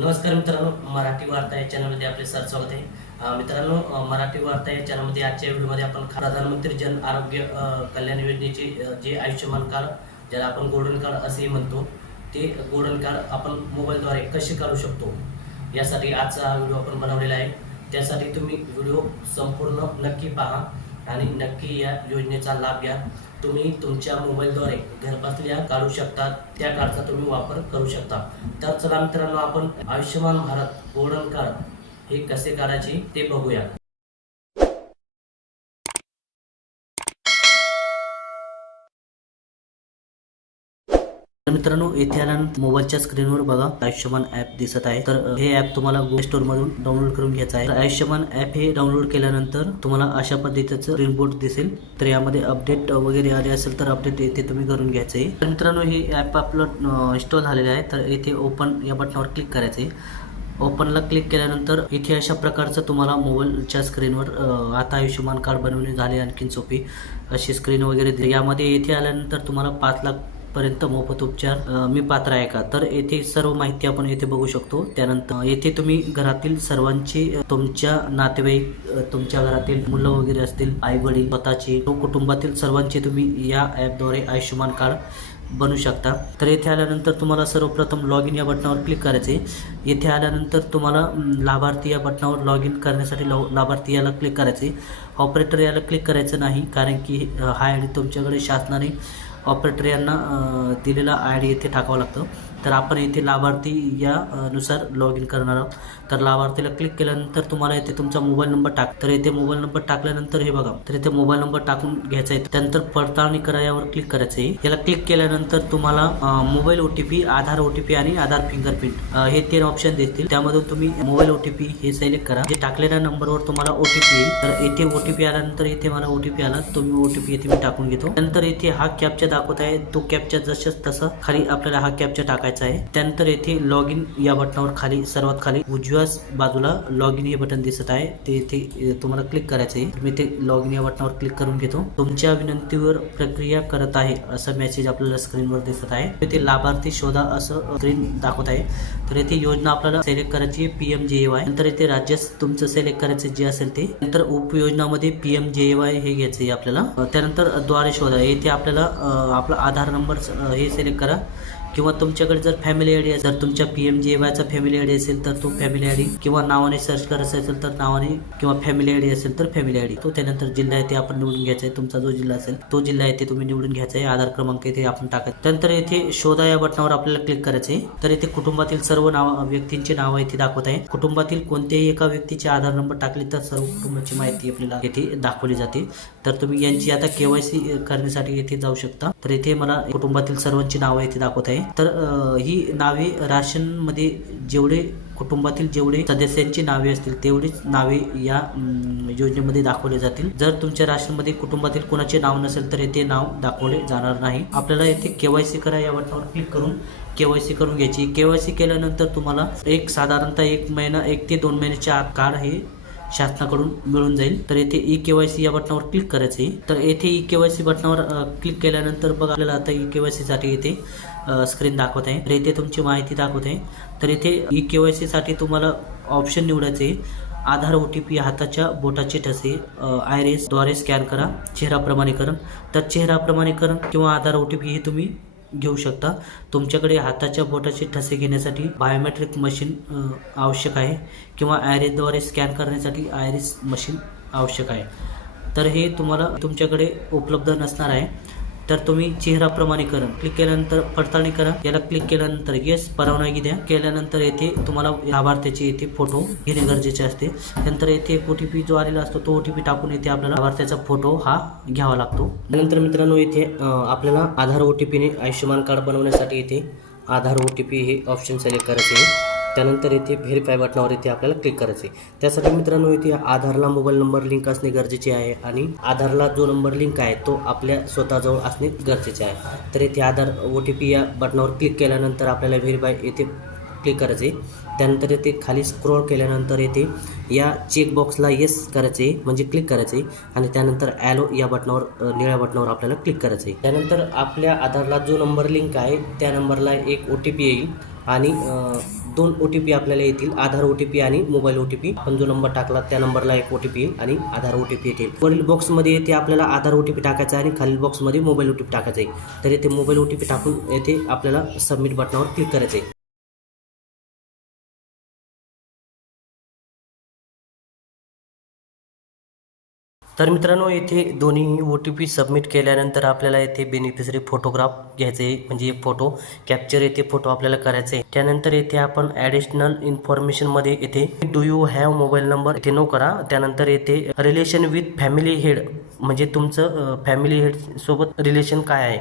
नमस्कार मित्रांनो मराठी वार्ता या चॅनलमध्ये आपले सर स्वागत आहे. मित्रांनो मराठी वार्ता या चॅनलमध्ये आजच्या व्हिडिओमध्ये आपण प्रधानमंत्री जन आरोग्य कल्याण योजनेचे जे आयुष्यमान कार्ड ज्याला आपण गोल्डन कार्ड असेही म्हणतो ते गोल्डन कार्ड आपण मोबाईलद्वारे कसे काढू शकतो? यासाठी आजचा हा व्हिडिओ आपण बनवलेला आहे. त्यासाठी तुम्ही व्हिडिओ संपूर्ण नक्की पहा. आणि नक्की या योजनेचा लाभ घ्या. तुम्ही तुमच्या मोबाईलद्वारे घरबसल्या काढू शकता. त्या कार्डचा तुम्ही वापर करू शकता. तर चला मित्रांनो आपण आयुष्यमान भारत गोल्डन कार्ड हे कसे काढायचे ते बघूया तर मित्रांनो येथे आल्यानंतर मोबाईलच्या स्क्रीनवर बघा आयुष्यमान ऍप दिसत आहे. तर हे ऍप तुम्हाला गुगल स्टोर मधून डाउनलोड करून घ्यायचं आहे. आयुष्यमान ऍप हे डाउनलोड केल्यानंतर तुम्हाला अशा पद्धतीचं स्क्रीन बोर्ड दिसेल. तर यामध्ये अपडेट वगैरे आले असेल तर अपडेट येथे तुम्ही करून घ्यायचं आहे. तर मित्रांनो हे ऍप आपलं इन्स्टॉल झालेलं आहे. तर येथे ओपन या बटनावर क्लिक करायचं आहे. ओपनला क्लिक केल्यानंतर इथे अशा प्रकारचं तुम्हाला मोबाईलच्या स्क्रीनवर आता आयुष्यमान कार्ड बनवणे झाले आणखीन सोपी अशी स्क्रीन वगैरे यामध्ये येथे आल्यानंतर तुम्हाला पाच लाख पर्यंत मोफत उपचार मी पात्र आहे का? तर येथे सर्व माहिती आपण येथे बघू शकतो. त्यानंतर येथे तुम्ही घरातील सर्वांची तुमच्या नातेवाईक तुमच्या घरातील मुलं वगैरे असतील आई वडील स्वतःची कुटुंबातील सर्वांची तुम्ही या ॲपद्वारे आयुष्यमान कार्ड बनू शकता. तर येथे आल्यानंतर तुम्हाला सर्वप्रथम लॉग इन या बटनावर क्लिक करायचे येथे आल्यानंतर तुम्हाला लाभार्थी या बटनावर लॉग इन करण्यासाठी लॉ लाभार्थी याला क्लिक करायचे ऑपरेटर याला क्लिक करायचं नाही कारण की हा आय डी तुमच्याकडे शासनाने ऑपरेटर यांना दिलेला आय डी येथे टाकावं लागतं. तर आपण येथे लाभार्थी या नुसार लॉग इन करणार आहोत. तर लाभार्थीला क्लिक केल्यानंतर तुम्हाला येथे तुमचा मोबाईल नंबर टाक तर येथे मोबाईल नंबर टाकल्यानंतर हे बघा तर इथे मोबाईल नंबर टाकून घ्यायचा आहे. त्यानंतर पडताळणी करा यावर क्लिक करायचं आहे. याला क्लिक केल्यानंतर तुम्हाला mobile O T P Aadhaar O T P आणि आधार फिंगरप्रिंट हे तीन ऑप्शन देतील. त्यामधून तुम्ही मोबाईल ओटीपी हे सिलेक्ट करा. जे टाकलेल्या नंबरवर तुम्हाला ओ टी पी येईल. तर येथे ओ टी पी आल्यानंतर येथे मला ओ टी पी आला तुम्ही ओटीपी ओ टी पी येथे मी टाकून घेतो. नंतर इथे हा कॅपचा दाखवत आहे. तो कॅपचा जसं तसं खाली आपल्याला हा कॅपचा टाकायचा आहे. त्यानंतर येथे लॉग इन या बटनावर खाली सर्वात खाली उजव्या बाजूला लॉग इन हे बटन दिसत आहे. ते इथे तुम्हाला क्लिक करायचं आहे. मी ते लॉग इन या बटनावर क्लिक करून घेतो. तुमच्या विनंतीवर प्रक्रिया करत आहे असं मेसेज आपल्याला स्क्रीनवर दिसत आहे. ते लाभार्थी शोधा असं स्क्रीन दाखवत आहे. तर येथे योजना आपल्याला सिलेक्ट करायची आहे जे वाय नंतर येथे राज्य तुमचं सिलेक्ट करायचं जे असेल ते. नंतर उपयोजनामध्ये पी जे वाय हे घ्यायचं आहे आपल्याला. त्यानंतरद्वारे शोधा. येथे आपल्याला आपला आधार नंबर हे सिलेक्ट करा. किंवा तुमच्याकडे जर फॅमिली आयडी जर तुमच्या पी एम जे वायचा फॅमिली आयडी असेल तर तो फॅमिली आयडी किंवा नावाने सर्च करायचं असेल तर नावाने. किंवा फॅमिली आयडी असेल तर फॅमिली आयडी तो त्यानंतर जिल्हा आहे ते आपण निवडून घ्यायचा आहे. तुमचा जो जिल्हा असेल तो जिल्हा आहे ते तुम्ही निवडून घ्यायचा आहे. आधार क्रमांक इथे आपण टाकायचं त्यानंतर येथे शोधा या बटनावर आपल्याला क्लिक करायचं आहे. तर इथे कुटुंबातील सर्व नाव व्यक्तींची नावं इथे दाखवत आहे. कुटुंबातील कोणत्याही एका व्यक्तीचे आधार नंबर टाकले तर सर्व कुटुंबाची माहिती आपल्याला येथे दाखवली जाते. तर तुम्ही यांची आता केवायसी करण्यासाठी येथे जाऊ शकता. तर इथे मला कुटुंबातील सर्वांची नावं इथे दाखवत आहे. तर ही नावे राशनमध्ये जेवढे कुटुंबातील जेवढे सदस्यांची नावे असतील तेवढीच नावे या योजनेमध्ये दाखवले जातील. जर तुमच्या राशनमध्ये कुटुंबातील कोणाचे नाव नसेल तर येथे नाव दाखवले जाणार नाही. आपल्याला येथे केवायसी करा या बटनावर क्लिक करून केवायसी करून घ्यायची. केवायसी केल्यानंतर तुम्हाला एक साधारणतः एक महिना एक ते दोन महिन्याच्या आत कार्ड हे शासनाकडून मिळून जाईल. तर येथे ई केवायसी या बटनावर क्लिक करायचे तर येथे ई केवायसी बटनावर क्लिक केल्यानंतर बघा आपल्याला आता ई केवायसी साठी येथे स्क्रीन दाखवत आहे. तर येथे तुमची माहिती दाखवत आहे. तर येथे ई केवायसी साठी तुम्हाला ऑप्शन निवडायचे आधार ओ टी पी हाताच्या बोटाचे ठसे आयरेस द्वारे स्कॅन करा. चेहरा प्रमाणीकरण. तर चेहरा प्रमाणीकरण किंवा आधार ओ टी पी हे तुम्ही घेऊ शकता. तुमच्याकडे हाताच्या बोटाचे ठसे घेण्यासाठी बायोमेट्रिक मशीन आवश्यक आहे किंवा आयरिसद्वारे स्कॅन करण्यासाठी आयरिस मशीन आवश्यक आहे. तर हे तुम्हाला तुमच्याकडे उपलब्ध नसणार आहे. तर तुम्ही चेहरा प्रमाणीकरण क्लिक केल्यानंतर पडताळणी करा. याला क्लिक केल्यानंतर येस परवानगी द्या. केल्यानंतर येथे तुम्हाला लाभार्थ्याचे येथे फोटो घेणे गरजेचे असते. त्यानंतर येथे ओ टी पी जो आलेला असतो तो ओ टी पी टाकून येथे आपल्याला लाभार्थ्याचा फोटो हा घ्यावा लागतो. त्यानंतर मित्रांनो येथे आपल्याला आधार ओ टी पीने आयुष्यमान कार्ड बनवण्यासाठी येथे आधार ओ टी पी हे ऑप्शन सिलेक्ट करायचे आहे. त्यानंतर येथे व्हेरीफाय बटनावर येथे आपल्याला क्लिक करायचे त्यासाठी मित्रांनो इथे आधारला मोबाईल नंबर लिंक असणे गरजेचे आहे आणि आधारला जो नंबर लिंक आहे तो आपल्या स्वतःजवळ असणे गरजेचे आहे. तर येथे आधार ओ टी पी या बटनावर क्लिक केल्यानंतर आपल्याला व्हेरीफाय येथे क्लिक करायचे त्यानंतर येथे खाली स्क्रोल केल्यानंतर येथे या चेकबॉक्सला येस करायचे म्हणजे क्लिक करायचे आणि त्यानंतर ॲलो या बटनावर निळ्या बटनावर आपल्याला क्लिक करायचे त्यानंतर आपल्या आधारला जो नंबर लिंक आहे त्या नंबरला एक ओ टी पी येईल. आणि दोन ओ टी पी आपल्याला येतील. आधार ओ टी पी आणि मोबाईल ओ टी पी आपण जो नंबर टाकला त्या नंबरला एक ओ टी पी येईल आणि आधार ओ टी पी येतील. वरील बॉक्समध्ये येथे आपल्याला आधार ओ टी पी टाकायचा आहे आणि खालील बॉक्समध्ये मोबाईल ओ टी पी टाकायचा आहे. तर येथे मोबाईल ओ टी पी टाकून येथे आपल्याला सबमिट बटनावर क्लिक करायचं आहे. तर मित्रांनो येथे दोन्ही ओ टी पी सबमिट केल्यानंतर आपल्याला येथे बेनिफिशरी फोटोग्राफ घ्यायचे म्हणजे एक फोटो कॅप्चर येथे फोटो आपल्याला करायचे आहे. त्यानंतर येथे आपण ॲडिशनल इन्फॉर्मेशनमध्ये येथे do you have mobile number इथे नो करा. त्यानंतर येथे रिलेशन विथ फॅमिली हेड म्हणजे तुमचं फॅमिली हेड सोबत रिलेशन काय आहे?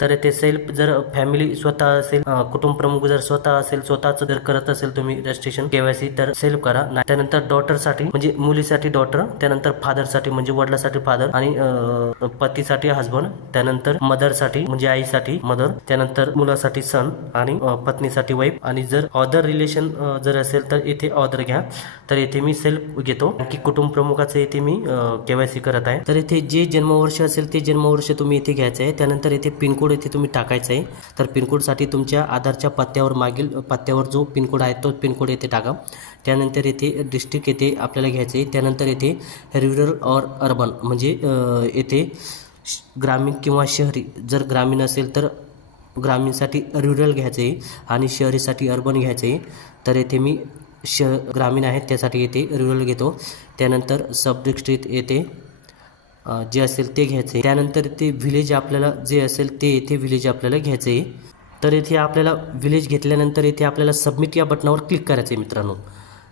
तर ते सेल्फ जर फॅमिली स्वतः असेल कुटुंब प्रमुख जर स्वतः असेल स्वतःच जर करत असेल तुम्ही रजिस्ट्रेशन केवायसी तर सेल्फ करा. नाही- त्यानंतर डॉटरसाठी म्हणजे मुलीसाठी डॉटर त्यानंतर फादरसाठी म्हणजे वडिलासाठी फादर आणि पतीसाठी हजबंड त्यानंतर मदरसाठी म्हणजे आईसाठी मदर त्यानंतर मुलासाठी सन आणि पत्नीसाठी वाईफ आणि जर ऑदर रिलेशन जर असेल तर इथे ऑदर घ्या. तर इथे मी सेल्फ घेतो. की कुटुंब प्रमुखाचं इथे मी केवायसी करत आहे. तर इथे जे जन्मवर्ष असेल ते जन्मवर्ष तुम्ही इथे घ्यायचं आहे. त्यानंतर इथे पिनकोड इथे तुम्ही टाकायचं आहे. तर पिनकोडसाठी तुमच्या आधारच्या पत्त्यावर मागील पत्त्यावर जो पिनकोड आहे तो पिनकोड येथे टाका. त्यानंतर येथे डिस्ट्रिक्ट येथे आपल्याला घ्यायचं आहे. त्यानंतर येथे रुरल ऑर अर्बन म्हणजे येथे श- ग्रामीण किंवा शहरी जर ग्रामीण असेल तर ग्रामीणसाठी रुरल घ्यायचं आहे आणि शहरीसाठी अर्बन घ्यायचं आहे. तर येथे मी श ग्रामीण आहेत त्यासाठी येथे रुरल घेतो. त्यानंतर सब डिस्ट्रिक्ट येथे जे असेल ते घ्यायचं. आहे त्यानंतर ते व्हिलेज आपल्याला जे असेल ते येथे व्हिलेज आपल्याला घ्यायचं. आहे तर येथे आपल्याला व्हिलेज घेतल्यानंतर येथे आपल्याला सबमिट या बटनावर क्लिक करायचं आहे मित्रांनो.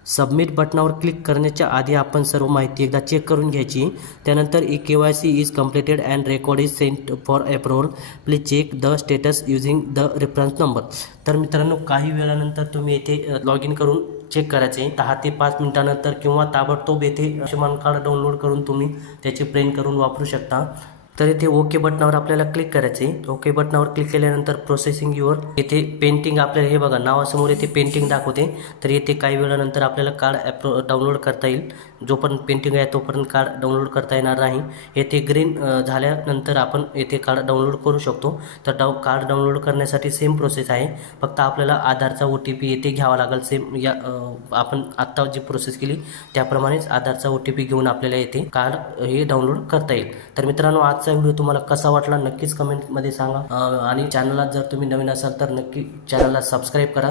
सबमिट बटनावर क्लिक करण्याच्या आधी आपण सर्व माहिती एकदा चेक करून घ्यायची. त्यानंतर e K Y C is completed and record is sent for approval please check the status using the reference number तर मित्रांनो काही वेळानंतर तुम्ही येथे लॉग इन करून चेक करायचे. दहा ते पाच मिनिटानंतर किंवा ताबडतोब येथे आयुष्यमान कार्ड डाउनलोड करून तुम्ही त्याचे प्रिंट करून वापरू शकता. तर इथे ओके बटनावर आपल्याला क्लिक करायचे. ओके बटनावर क्लिक केल्यानंतर प्रोसेसिंग युअर येथे पेंटिंग आपल्याला हे बघा नावासमोर येथे पेंटिंग दाखवते. तर येथे काही वेळानंतर आपल्याला कार्ड ॲप्रो डाउनलोड करता येईल. जोपर्यंत पेंटिंग आहे तोपर्यंत कार्ड डाउनलोड करता येणार नाही. येथे ग्रीन झाल्यानंतर आपण येथे कार्ड डाउनलोड करू शकतो. तर डाउ कार्ड डाउनलोड करण्यासाठी सेम प्रोसेस आहे. फक्त आपल्याला आधारचा ओ टी पी येथे घ्यावा लागेल. सेम या आपण आत्ता जी प्रोसेस केली त्याप्रमाणेच आधारचा ओ टी पी घेऊन आपल्याला येथे कार्ड हे डाउनलोड करता येईल. तर मित्रांनो आजचा व्हिडिओ तुम्हाला कसा वाटला नक्कीच कमेंटमध्ये सांगा. आणि चॅनलला जर तुम्ही नवीन असाल तर नक्की चॅनलला सबस्क्राईब करा.